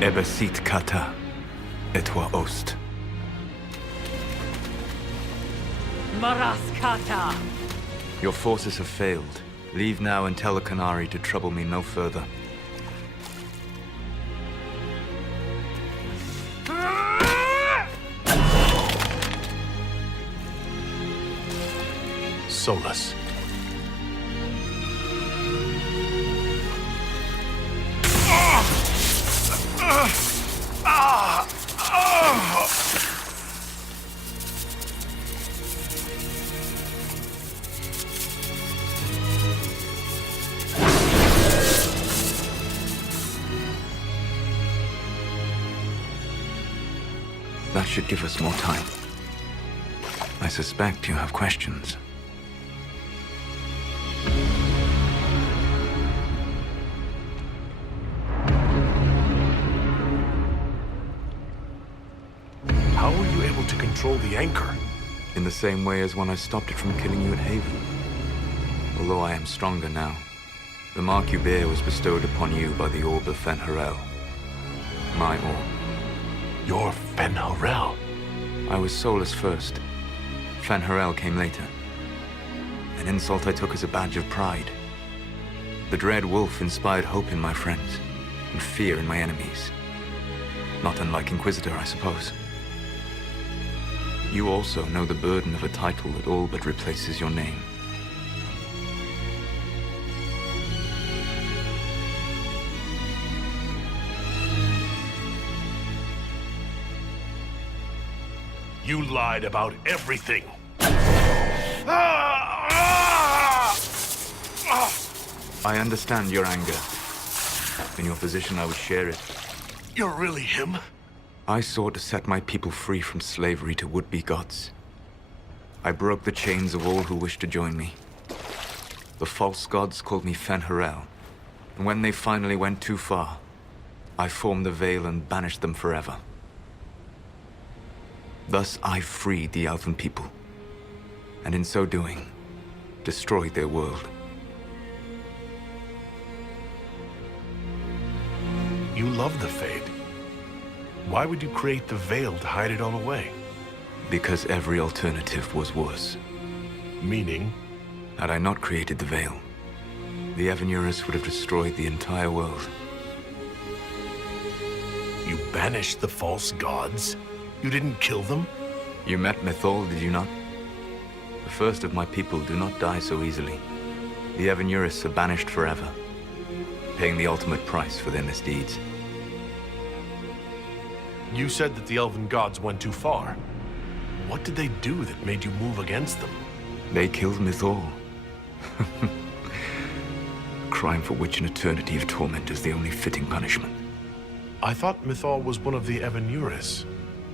Ebesit kata, etwa ost. Maraskata! Your forces have failed. Leave now and tell the Canary to trouble me no further. Solus. That should give us more time. I suspect you have questions. How were you able to control the anchor? In the same way as when I stopped it from killing you at Haven. Although I am stronger now. The mark you bear was bestowed upon you by the Orb of Fen'Harel. My orb. You're Fen'Harel. I was Solus first. Fen'Harel came later. An insult I took as a badge of pride. The Dread Wolf inspired hope in my friends, and fear in my enemies. Not unlike Inquisitor, I suppose. You also know the burden of a title that all but replaces your name. You lied about everything. I understand your anger. In your position, I would share it. You're really him? I sought to set my people free from slavery to would-be gods. I broke the chains of all who wished to join me. The false gods called me Fen'Harel, and when they finally went too far, I formed the Veil and banished them forever. Thus I freed the Elven people, and in so doing, destroyed their world. You love the Fade. Why would you create the Veil to hide it all away? Because every alternative was worse. Meaning? Had I not created the Veil, the Evanurus would have destroyed the entire world. You banished the false gods? You didn't kill them? You met Mythal, did you not? The first of my people do not die so easily. The Evanurus are banished forever, paying the ultimate price for their misdeeds. You said that the elven gods went too far. What did they do that made you move against them? They killed Mythal. Crime for which an eternity of torment is the only fitting punishment. I thought Mythal was one of the Evanurus.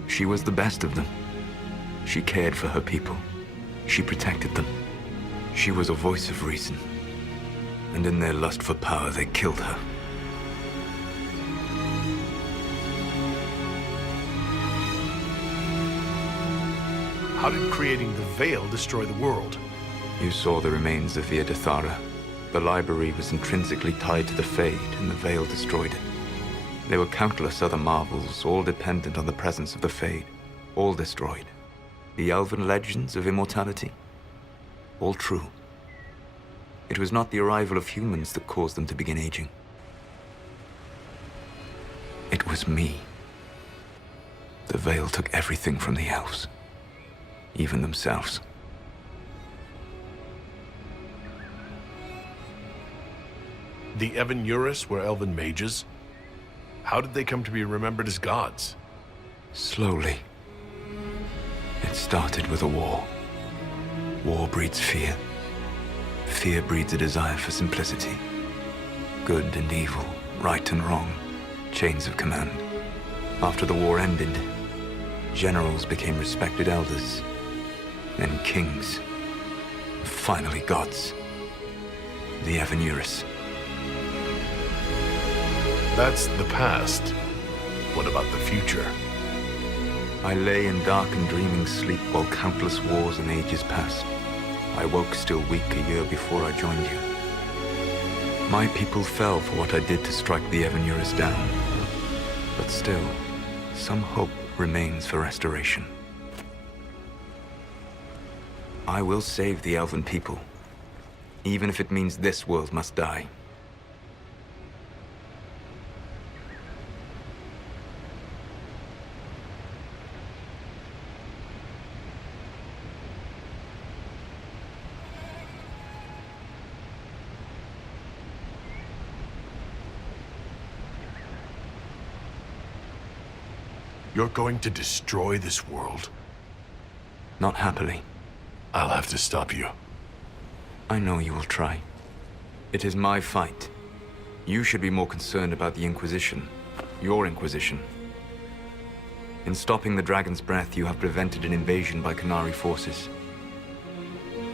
She was the best of them. She cared for her people. She protected them. She was a voice of reason. And in their lust for power, they killed her. How did creating the Veil destroy the world? You saw the remains of Via Dethara. The library was intrinsically tied to the Fade, and the Veil destroyed it. There were countless other marvels, all dependent on the presence of the Fade, all destroyed. The elven legends of immortality, all true. It was not the arrival of humans that caused them to begin aging. It was me. The Veil took everything from the elves, even themselves. The Evanurus were elven mages? How did they come to be remembered as gods? Slowly. It started with a war. War breeds fear. Fear breeds a desire for simplicity. Good and evil, right and wrong, chains of command. After the war ended, generals became respected elders, then kings, finally gods. The Evanurus. That's the past. What about the future? I lay in dark and dreaming sleep while countless wars and ages passed. I woke still weak a year before I joined you. My people fell for what I did to strike the Evanurus down. But still, some hope remains for restoration. I will save the Elven people, even if it means this world must die. You're going to destroy this world? Not happily. I'll have to stop you. I know you will try. It is my fight. You should be more concerned about the Inquisition. Your Inquisition. In stopping the Dragon's Breath, you have prevented an invasion by Qunari forces.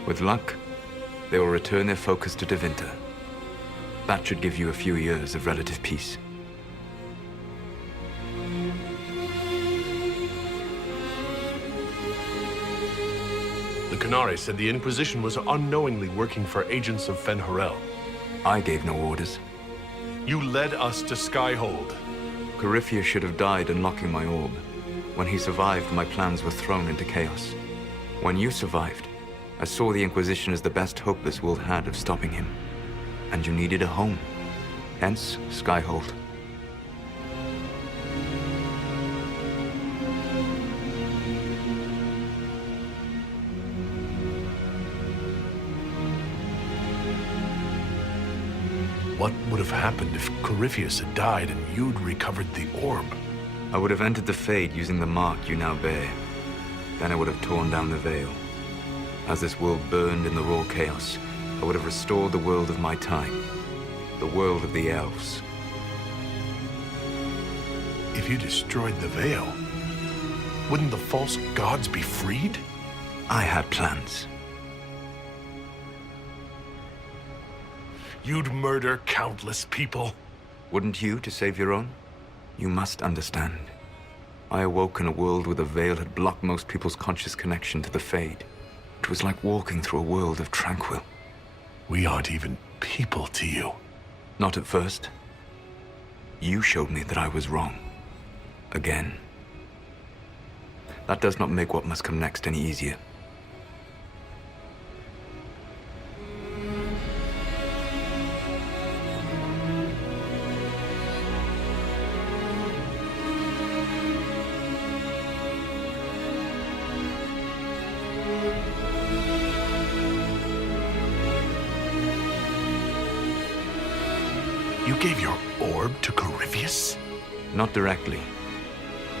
With luck, they will return their focus to Tevinter. That should give you a few years of relative peace. The Qunari said the Inquisition was unknowingly working for agents of Fen'Harel. I gave no orders. You led us to Skyhold. Corypheus should have died unlocking my orb. When he survived, my plans were thrown into chaos. When you survived, I saw the Inquisition as the best hope this world had of stopping him. And you needed a home. Hence, Skyhold. What would have happened if Corypheus had died and you'd recovered the orb? I would have entered the Fade using the mark you now bear. Then I would have torn down the veil. As this world burned in the raw chaos, I would have restored the world of my time. The world of the elves. If you destroyed the veil, wouldn't the false gods be freed? I had plans. You'd murder countless people. Wouldn't you to save your own? You must understand. I awoke in a world where the veil had blocked most people's conscious connection to the Fade. It was like walking through a world of tranquil. We aren't even people to you. Not at first. You showed me that I was wrong. Again. That does not make what must come next any easier. You gave your orb to Corypheus? Not directly.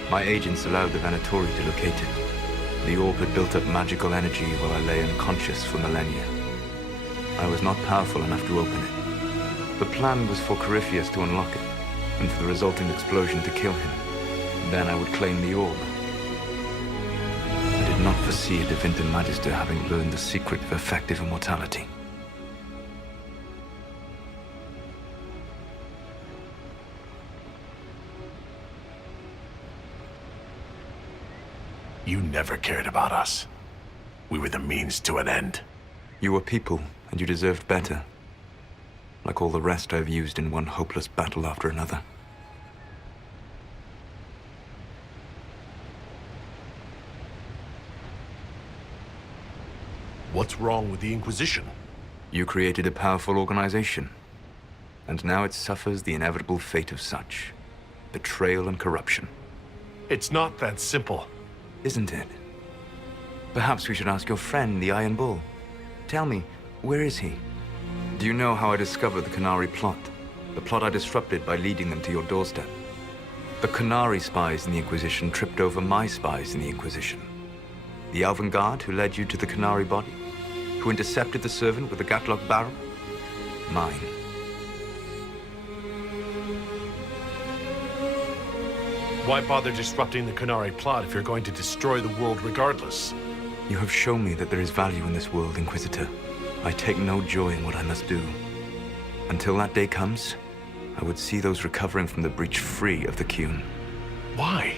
My agents allowed the Venatori to locate it. The orb had built up magical energy while I lay unconscious for millennia. I was not powerful enough to open it. The plan was for Corypheus to unlock it, and for the resulting explosion to kill him. Then I would claim the orb. I did not foresee a Tevinter Magister having learned the secret of effective immortality. You never cared about us. We were the means to an end. You were people, and you deserved better. Like all the rest I've used in one hopeless battle after another. What's wrong with the Inquisition? You created a powerful organization. And now it suffers the inevitable fate of such. Betrayal and corruption. It's not that simple. Isn't it? Perhaps we should ask your friend, the Iron Bull. Tell me, where is he? Do you know how I discovered the Qunari plot? The plot I disrupted by leading them to your doorstep. The Qunari spies in the Inquisition tripped over my spies in the Inquisition. The Elven Guard who led you to the Qunari body? Who intercepted the servant with the Gatlock barrel? Mine. Why bother disrupting the Qunari plot if you're going to destroy the world regardless? You have shown me that there is value in this world, Inquisitor. I take no joy in what I must do. Until that day comes, I would see those recovering from the breach free of the Qun. Why?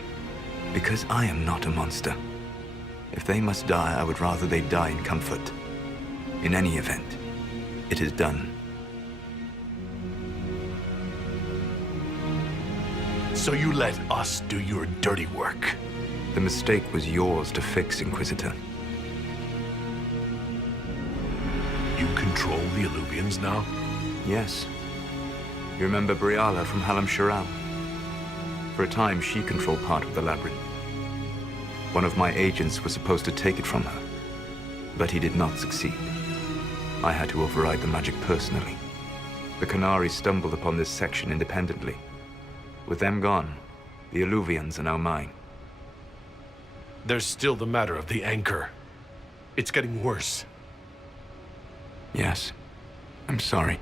Because I am not a monster. If they must die, I would rather they die in comfort. In any event, it is done. So you let us do your dirty work. The mistake was yours to fix, Inquisitor. You control the Illuvians now? Yes. You remember Briala from Halam Sharal? For a time, she controlled part of the labyrinth. One of my agents was supposed to take it from her, but he did not succeed. I had to override the magic personally. The Qunari stumbled upon this section independently. With them gone, the Illuvians are now mine. There's still the matter of the anchor. It's getting worse. Yes. I'm sorry.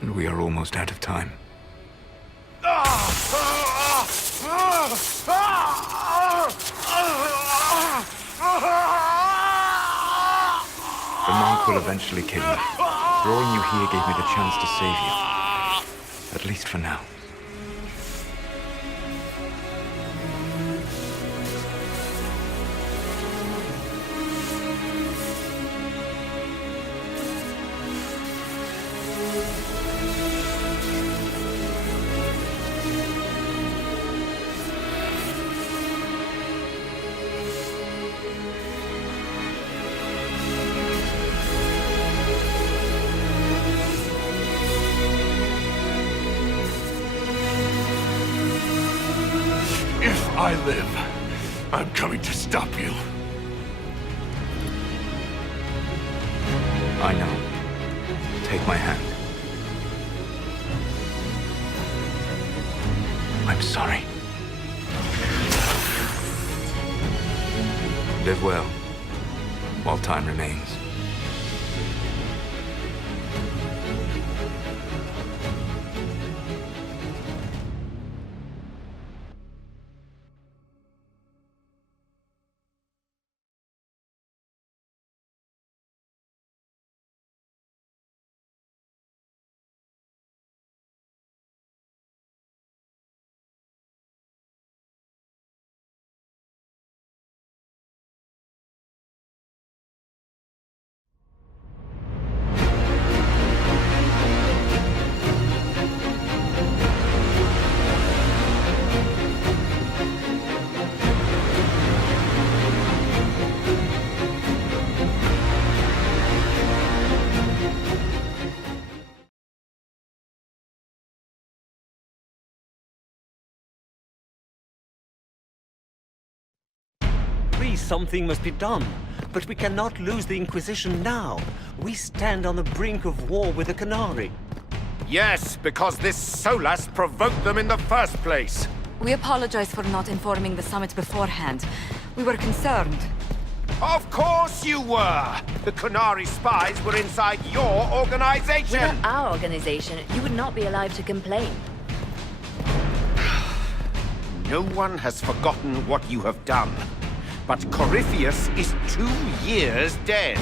And we are almost out of time. The monk will eventually kill you. Drawing you here gave me the chance to save you. At least for now. If I live, I'm coming to stop you. I know. Take my hand. I'm sorry. Live well, while time remains. Something must be done, but we cannot lose the Inquisition now. We stand on the brink of war with the Qunari. Yes, because this Solas provoked them in the first place. We apologize for not informing the summit beforehand. We were concerned. Of course you were! The Qunari spies were inside your organization! Without our organization, you would not be alive to complain. No one has forgotten what you have done. But Corypheus is 2 years dead.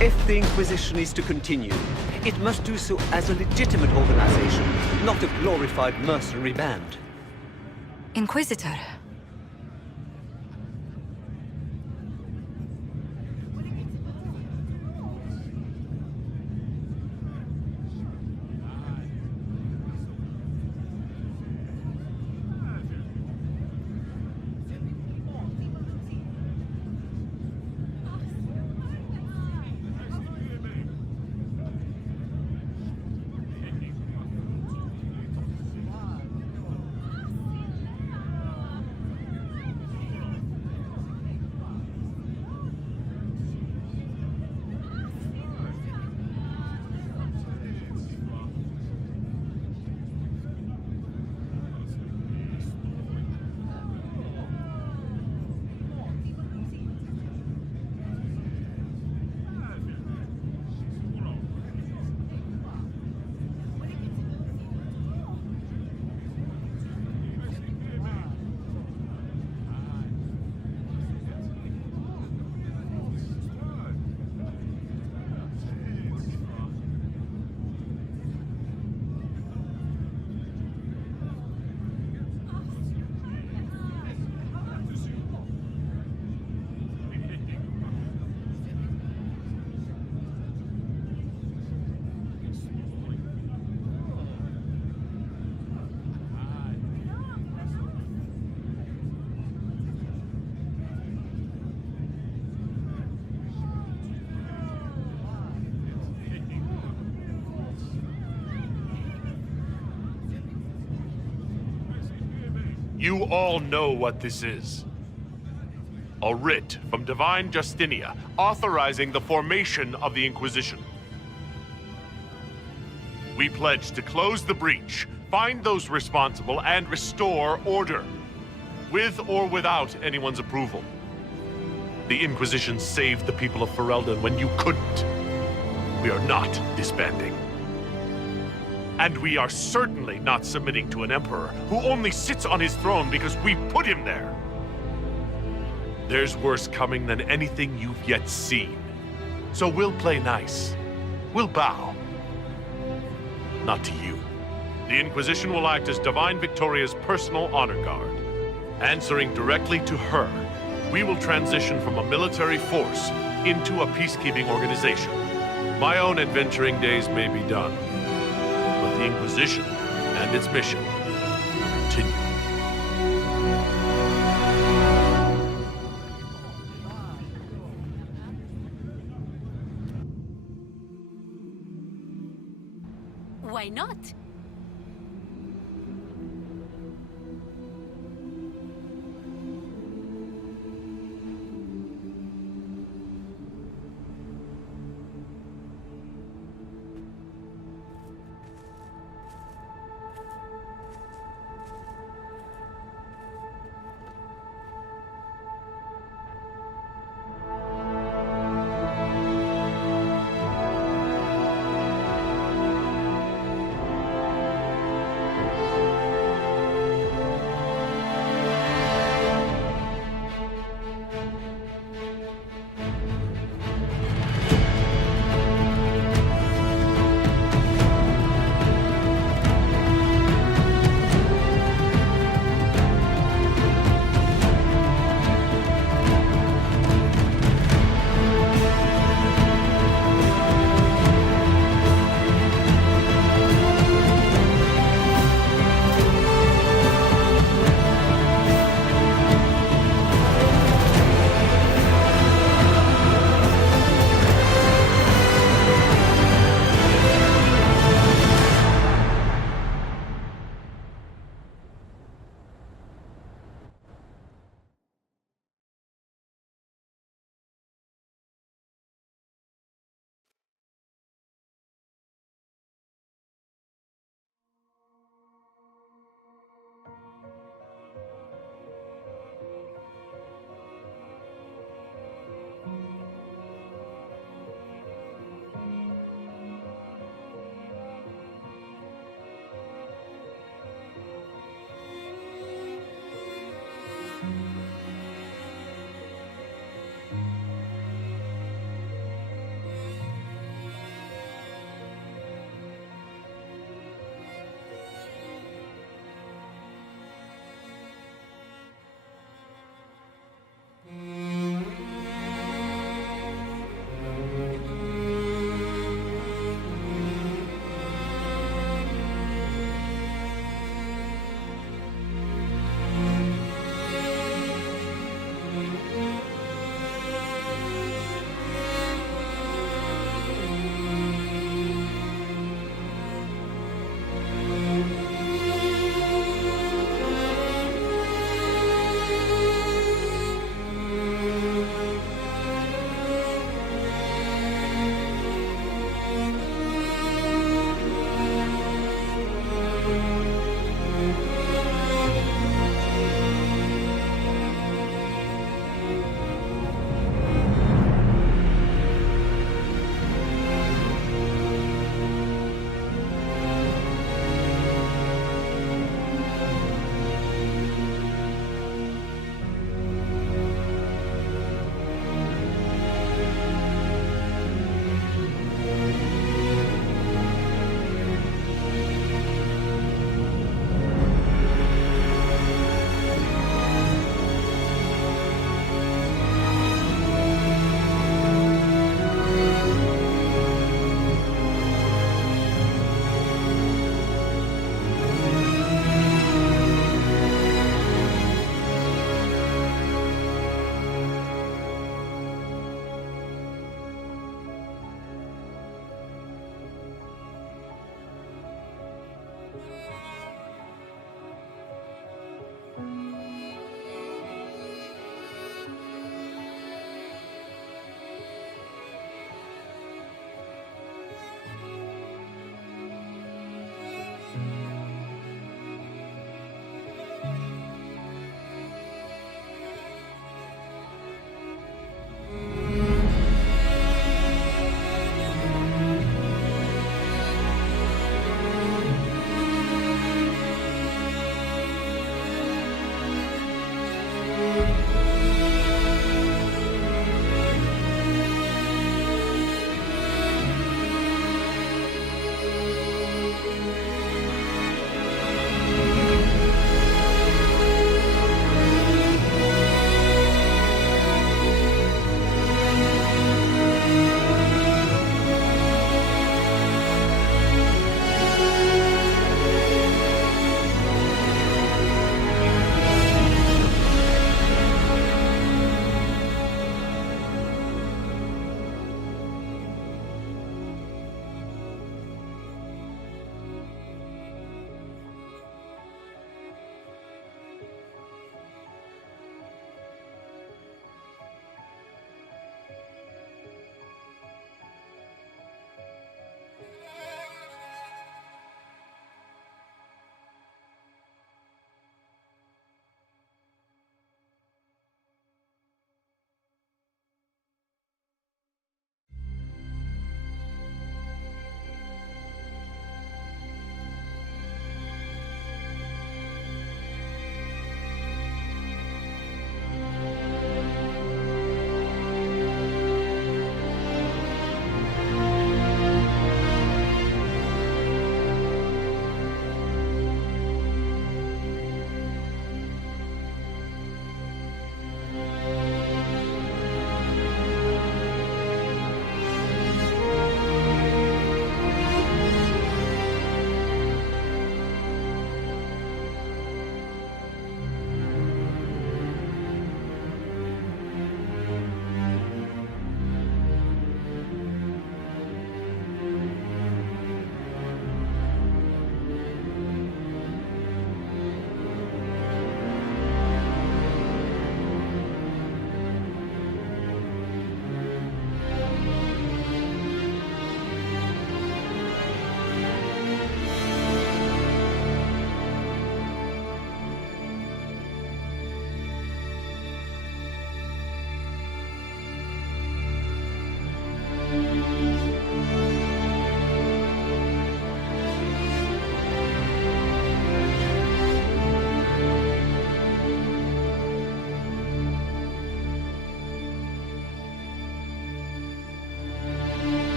If the Inquisition is to continue, it must do so as a legitimate organization, not a glorified mercenary band. Inquisitor. You all know what this is. A writ from Divine Justinia authorizing the formation of the Inquisition. We pledge to close the breach, find those responsible, and restore order, with or without anyone's approval. The Inquisition saved the people of Ferelden when you couldn't. We are not disbanding. And we are certainly not submitting to an emperor who only sits on his throne because we put him there. There's worse coming than anything you've yet seen. So we'll play nice. We'll bow. Not to you. The Inquisition will act as Divine Victoria's personal honor guard. Answering directly to her, we will transition from a military force into a peacekeeping organization. My own adventuring days may be done, but the Inquisition and its mission continue. Why not?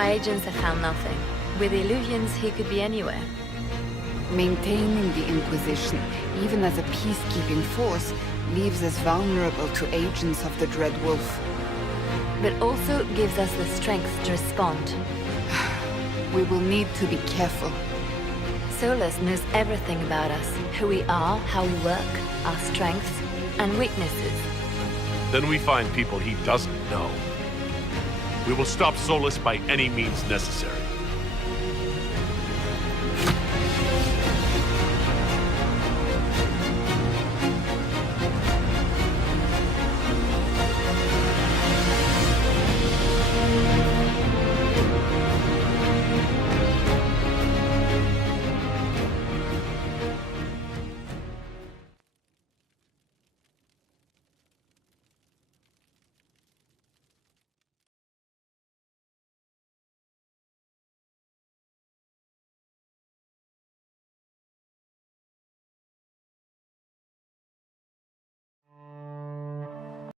My agents have found nothing. With the Illuvians, he could be anywhere. Maintaining the Inquisition, even as a peacekeeping force, leaves us vulnerable to agents of the Dread Wolf. But also gives us the strength to respond. We will need to be careful. Solus knows everything about us. Who we are, how we work, our strengths, and weaknesses. Then we find people he doesn't know. We will stop Solus by any means necessary.